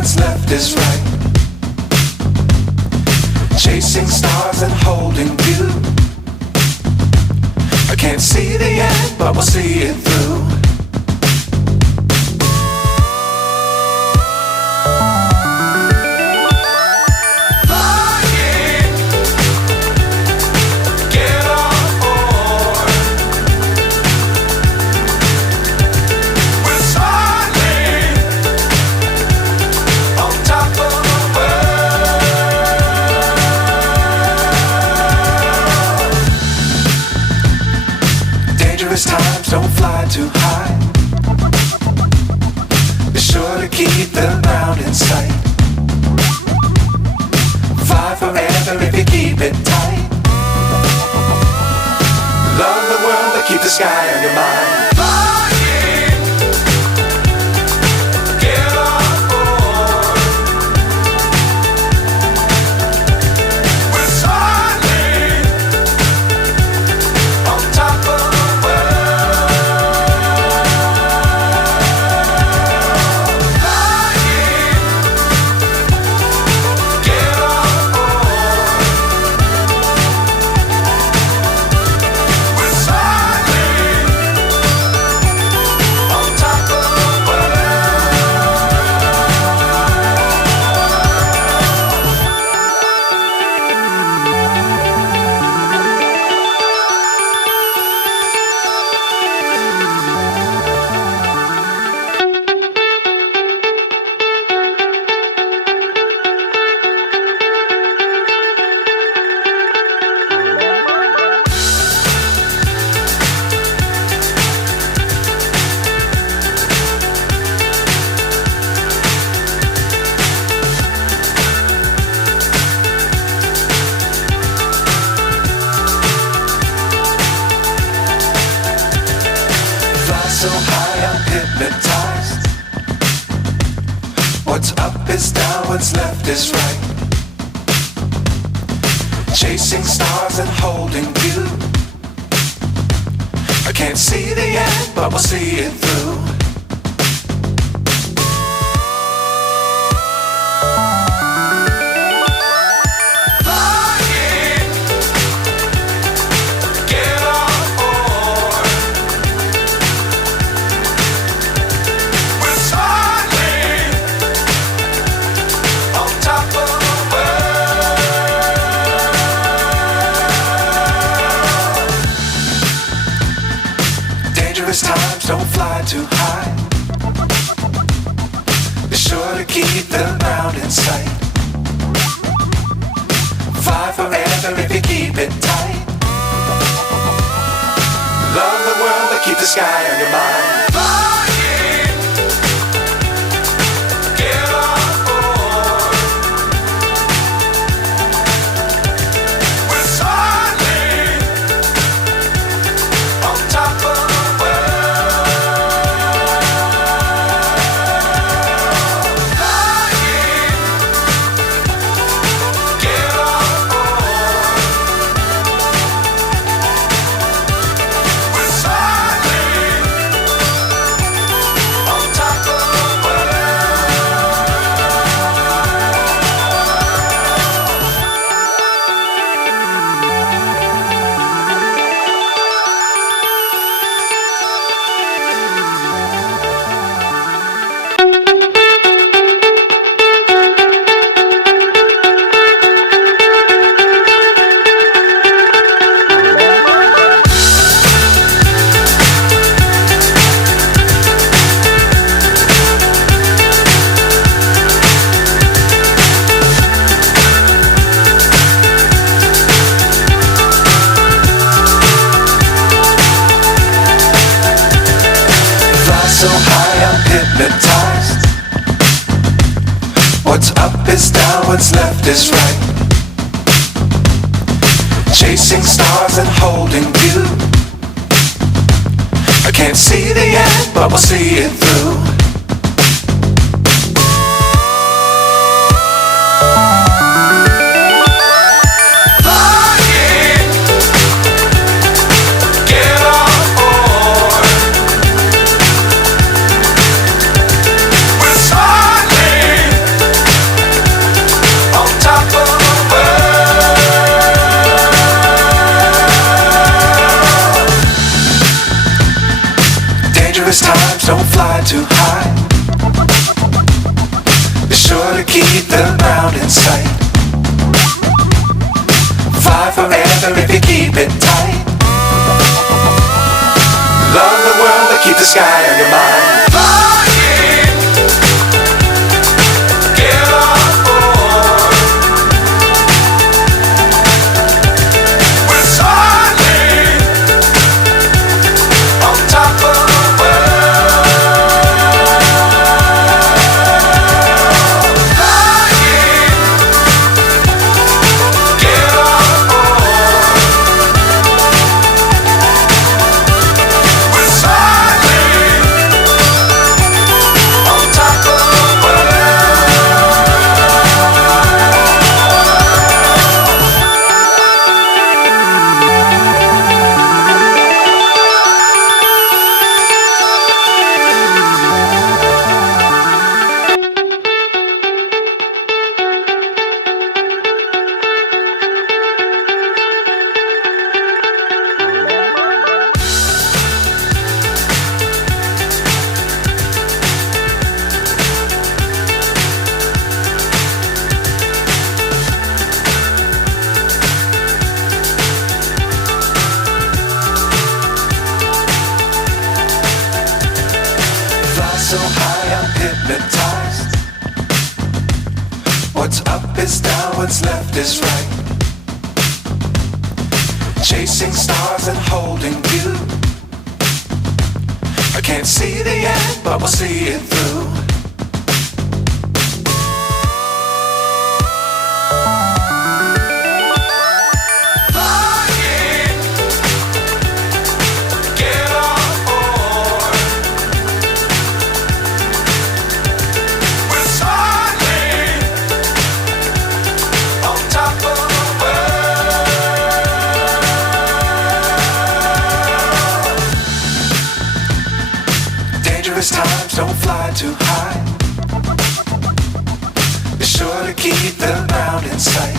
what's left is right. Chasing stars and holding you. I can't see the end, but we'll see it through. Times don't fly too high. Be sure to keep the ground in sight. Fly forever if you keep it tight. Love the world but keep the sky on your mind. So high I'm hypnotized. What's up is down, what's left is right. Chasing stars and holding you. I can't see the end, but we'll see it through. Times don't fly too high. Be sure to keep the ground in sight. Fly forever if you keep it tight. Love the world but keep the sky on your mind. So high I'm hypnotized. What's up is down, what's left is right. Chasing stars and holding you. I can't see the end, but we'll see it through. don't fly too high. Be sure to keep the ground in sight. Fly forever if you keep it tight. Love the world but keep the sky on your mind. Flying, get on board. We're soaring on top of the world. Flying, get on board. We're soaring on top of the fly so high I'm hypnotized. What's up is down, what's left is right. Chasing stars and holding you. I can't see the end, but we'll see it through. Flying, get on board. We're soaring on top of the world. Dangerous times, don't fly too high. Be sure to keep the ground in sight.